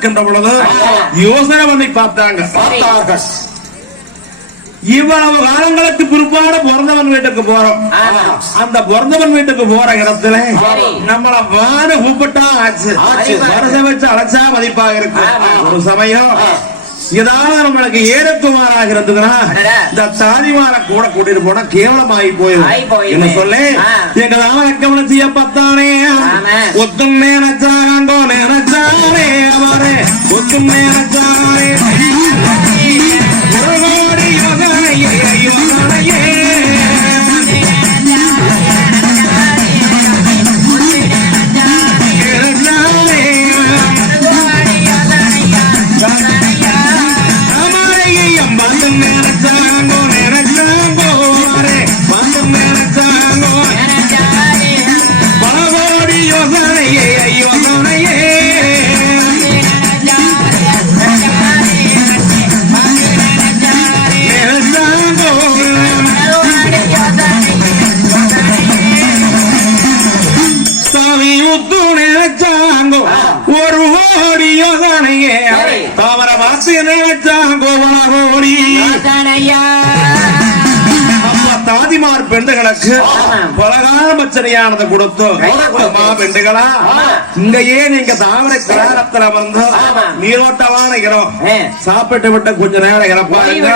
இருக்கின்ற பொழுது யோசனை பார்த்தாங்க பார்த்தார்கள் இவ்வளவு காலங்களுக்கு பிற்பாடு பிறந்தவன் வீட்டுக்கு போறோம். அந்த பிறந்தவன் வீட்டுக்கு போற இடத்துல. நம்மள வாடு கூப்பிட்டா ஆச்சு. வருஷம் வச்சு அழைச்சா மதிப்பாக இருக்கு. ஒரு சமயம். ஏதாவது நம்மளுக்கு ஏறக்குமாராக இருந்ததுன்னா. இந்த தாதிமார கூட கூட்டிட்டு போனா கேவலமாகி போயிடும். என்ன சொல்லு ஆ. எங்க தாமரை செய்யப்பட்டானே ஆமா. ஒத்தும் நினைச்சாங்கோ நினைச்சானே ஒத்தும் நினைச்சானே தாதிமார் பெண்டுகளுக்கு ஆமா. பலகால பச்சனையானது கொடுத்தோம் பெண்டுகளா. இங்கேயே நீங்க தாமரை வந்து ஆமா. நீரோட்டமான இடம். சாப்பிட்டு விட்டு கொஞ்ச நேரம் இறப்பாருங்க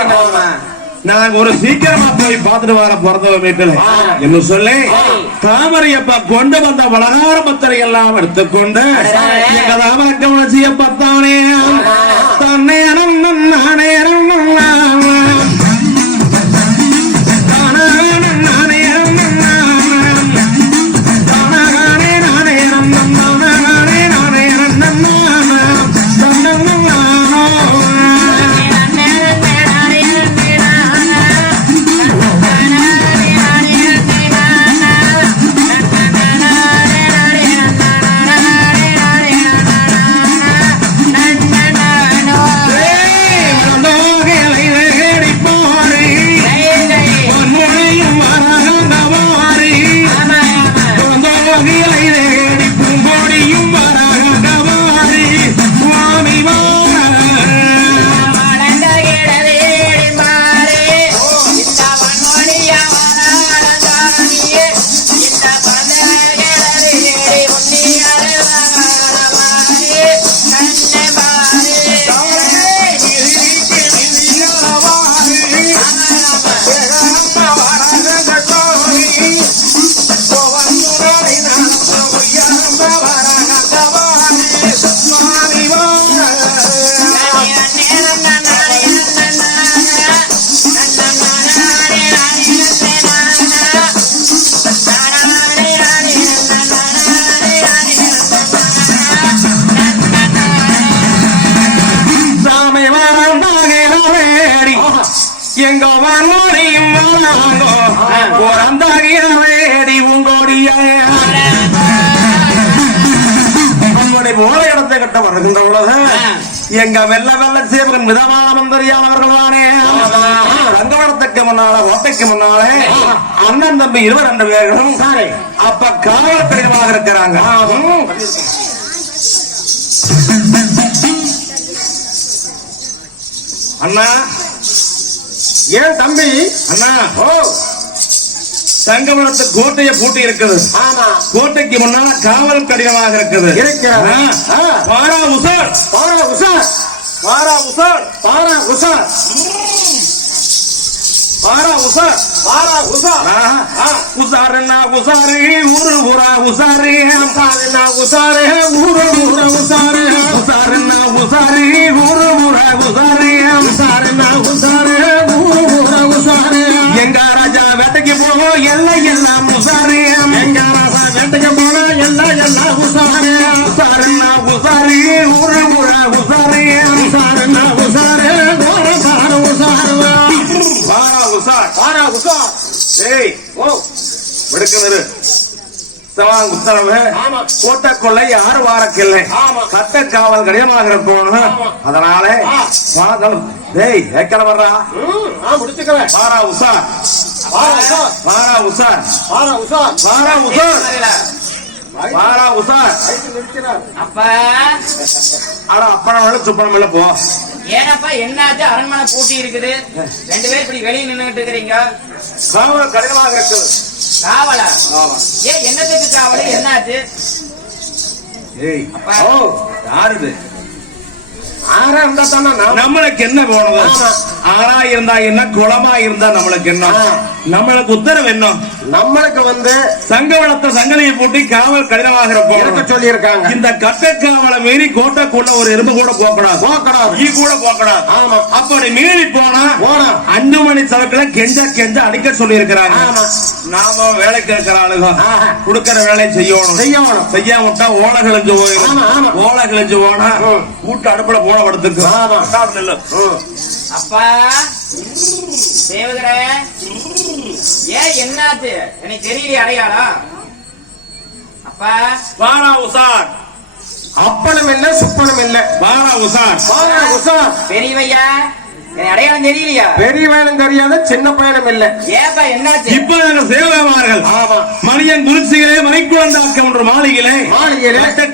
நான் ஒரு சீக்கிரமா போய் பார்த்துட்டு வர பிறந்தவ வீட்டுல. என்ன சொல்லி. தாமரையப்ப கொண்டு வந்த பலகார பத்திரை எல்லாம் எடுத்துக்கொண்டு. எங்க தாமரை கவனிச்சிய பார்த்தானே ஆமா. தன்னேரம் நானேரம் நானேரம் எங்க வெள்ள வெள்ள சேவகன் மிதமான மந்திரியானவர்கள் தானே ரங்கவனத்துக்கு முன்னால ஓட்டைக்கு முன்னாலே அண்ணன் தம்பி இருவர் ரெண்டு பேர்களும் அப்ப காவல் பிரிவாக இருக்கிறாங்க. அண்ணா. ஏன் தம்பி? அண்ணா. ஓ. தங்கமரத்து கோட்டையை பூட்டி இருக்குது. ஆமா. கோட்டைக்கு முன்னால காவல் கடினமாக இருக்குது. பாரா உசார் பாரா உஷார் பாரா உசார் பாரா உஷார் ஆ. உசாருன்னா உசாரு ஊரு ஊரா உசாரு உஷாருன்னா உஷாரு ஊரு ஊரு உஷாரு உசாருன்னா உசாரு ஊரு ஊரா உசாரு உசார் பாரா உஷார் ஏய் ஓ விடுக்குது சவான் உத்தரவு ஆமா. கோட்டை கொள்ளை யாரு வாரக்கில்லை. சட்ட காவல் கடிதமாக ஆமா. அதனால ஆ. வாதம் டேய் ஏக்கல வர்றா? பாரா உஷார் பாரா உஷார் பாரா உஷார் பாரா உஷார் உஷார் வாரா உசார். அப்பா ஆனா அப்பன சுப்பனம் போ. ஏனப்பா என்னாச்சு? அரண்மனை பூட்டி இருக்குது. ரெண்டு பேரும் இப்படி வெளியே நின்னுகிட்டு இருக்கிறீங்க. காவல் கடினமாக இருக்குது காவலா ஆமா. ஏன் என்னத்துக்கு காவல் என்னாச்சு? ஏய் அப்பா. ஓ யாரு இது ஆறா இருந்தா தானே நம்மளுக்கு என்ன வேணும். ஆறா இருந்தா என்ன குளமா இருந்தா நம்மளுக்கு என்ன. நம்மளுக்கு உத்தரவு என்ன? நம்மளுக்கு வந்து சங்க வளர்த்த சங்கலியை பூட்டி காவல் கடினமாக இருக்க சொல்லி இருக்காங்க இந்த கட்டக்காவலை மீறி கோட்டைக்குள்ள ஒரு எறும்பு கூட போகக்கூடாது போகக்கூடாது. ஈ கூட போகக்கூடாது ஆமா. அப்படி மீறி போனா போனா. அஞ்சு மணி சரக்குல கெஞ்ச கெஞ்ச அடிக்க சொல்லி இருக்கிறாங்க ஆமா. நாம வேலைக்கு இருக்கிற ஆளுங்க. கொடுக்கிற வேலையை செய்யணும் செய்யணும். செய்யாம விட்டா ஓலை கிழிஞ்சு போயிடும் ஆமா, ஆமா. ஓலை கிழிஞ்சு போனா ம். வீட்டு அடுப்புல போன படுத்துக்கு. அப்பா தேவகரே ஏன் என்னாச்சு? எனக்கு தெரியல அடையாளம் அப்பா. வாரா உசார். அப்பனும் இல்ல சுப்பனும் இல்ல. வாரா உசார். வாரா உஷா பெரியவையா அடையாளம் தெரியலையா? பெரிய பையனும் தெரியாத சின்ன பையனும் இல்ல. ஏப்பா என்னாச்சு? இப்ப நாங்க சேவகமார்கள் ஆமா. மணியன் குறிச்சிகளே மணிக்குழந்தாக்கம் என்ற மாளிகையிலே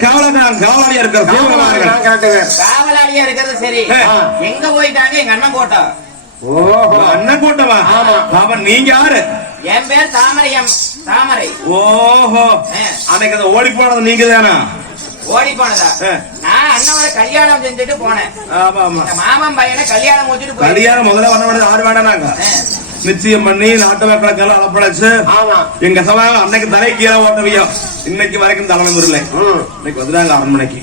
காவலர் காவலாளியா இருக்கிற சேவகமார்கள் காவலாளியா இருக்கிறது சரி. எங்க போயிட்டாங்க? எங்க அண்ணன் போட்டோம் ஓஹோ. அண்ணன் நீங்க யாரு? என் பேர் தாமரை தாமரை. ஓஹோ. அன்னைக்கு அந்த ஓடி போனது நீங்க தானா ஓடி போனதா. நான் அண்ணவரை கல்யாணம் செஞ்சுட்டு போனேன். ஆமா ஆமா. மாமன் பையனை கல்யாணம் முடிச்சுட்டு கல்யாணம் முதல்ல வர வேண்டியது ஆறு வேண்டாம் நிச்சயம் பண்ணி நாட்டு மக்களுக்கெல்லாம் அளப்படைச்சு ஆமா. எங்க சமயம் அன்னைக்கு தலை கீழே ஓட்டவியோ. இன்னைக்கு வரைக்கும் தலைமை ம். இன்னைக்கு வந்துட்டாங்க அரண்மனைக்கு.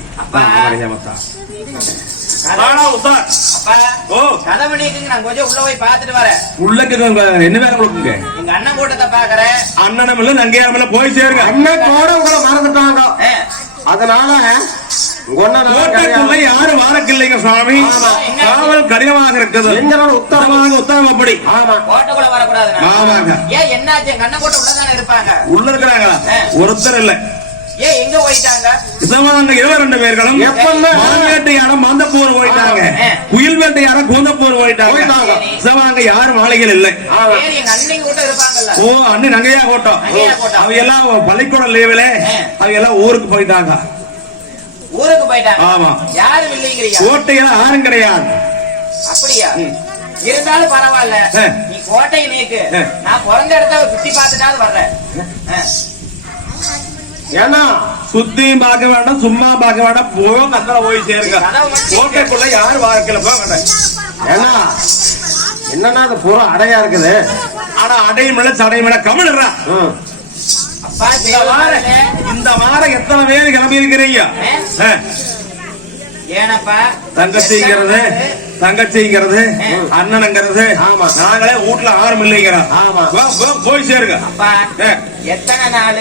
அப்பா. மரியாமத்தா. வாடா, உத்தார். அப்பா ஓ. கதவு நீக்குங்க நான் கொஞ்சம் உள்ள போய் பார்த்துட்டு வரேன். உள்ளக்கு என்ன வேலை கொடுக்குங்க எங்க அண்ணன் கூட்டத்தை பாக்குறேன் அண்ணனும் இல்ல நங்கையாரும் இல்ல போய் சேருங்க. அண்ணன் கூட உங்களை மறந்துட்டாங்க. அதனால உன்னை நான் கோட்டைக்குள்ள கிடையாது. யாரு வாரக்கில்லைங்க சுவாமி. காவல் கடினமாக இருக்குது எங்களோட உத்தரவு உத்தரவாக உத்தரவு அப்படி. ஆமா. கோட்டைக்குள்ள வரக்கூடாது ஆமாங்க. ஏன் என்னாச்சு? அண்ணன் கூட்ட உள்ளதானே இருப்பாங்க. உள்ள இருக்கிறாங்களா? ஒருத்தர் இல்ல. ஏன் எங்க போயிட்டாங்க இதமாக இருபது ரெண்டு பேர்களும்? மான்வேட்டையாரம் மாந்தப்பூர் போயிட்டாங்க. குயில் வேட்டையாரம் கூந்தப்பூர் போயிட்டாங்க. இதமாக யாரும் மாளிகையில் இல்லை ஓ அண்ணன் நங்கையா கோட்டம். அவங்க எல்லாம் பள்ளிக்கூட லீவுல. அவங்க எல்லாம் ஊருக்கு போயிட்டாங்க ஊருக்கு போயிட்டாங்க ஆமா. யாரும் இல்லைங்கிறியா கோட்டையில யாரும் கிடையாது அப்படியா இருந்தாலும் பரவாயில்ல. நீ கோட்டை நீக்கு. நான் பிறந்த இடத்த சுத்தி பார்த்துட்டாவது வர்றேன். ஏன்னா சுத்தியும் பார்க்க வேண்டாம் சும்மா பார்க்க வேண்டாம். போங்க அந்த போய் சேருங்க. கோட்டைக்குள்ள யாரும் வாரக்கில போங்க ஏன்னா என்னன்னா அது பூரா அடையா இருக்குது. ஆனா அடைமலை சடைமலை கமலுறா. இந்த வாரம். இந்த வாரம் எத்தனை பேர் கிளம்பி இருக்கிறீங்க? ஏனப்பா தங்கச்சிங்கிறது தங்கச்சிங்கிறது அண்ணனுங்கிறது ஆமா. நாங்களே வீட்டுல ஆறும் இல்லைங்கிறோம். போய் சேருங்க. எத்தனை நாள்.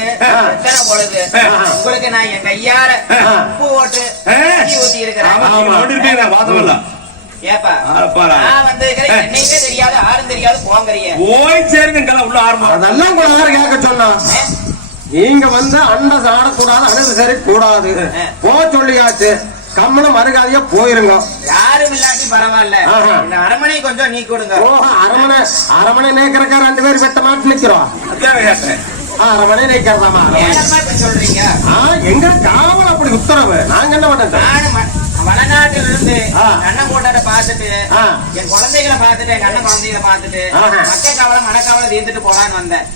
எத்தனை பொழுது. உங்களுக்கு நான் என் கையார ஆ. உப்பு. தண்ணி ஊத்தி இருக்கிறேன். வாதம் இல்ல. நீங்க வந்து அண்ணன் சாடக்கூடாது அணுகு சரி கூடாது. போ சொல்லியாச்சு. கம்மனு மறுகாதியா போயிருங்க. யாரும் இல்லாட்டி பரவாயில்ல. இந்த அரண்மனை கொஞ்சம் நீ கொடுங்க. ஓ அரமனை அரமனை நேக்கிறக்கா ரெண்டு பேரும் வெட்ட மாட்டு நிக்கிறோம். அரமனை நேக்கிறதாமா சொல்றீங்க? எங்க காவல் அப்படி உத்தரவு? நாங்க என்ன பண்ண நானு ம- வடநாட்டுல இருந்து அண்ணன் கூட்டாட்ட பார்த்துட்டு ஆ. என் குழந்தைகளை பார்த்துட்டு எங்க அண்ணன் குழந்தைகளை பார்த்துட்டு ஆஹா. மக்க கவலை மனக்கவலை தீர்த்துட்டு போலான்னு வந்தேன்.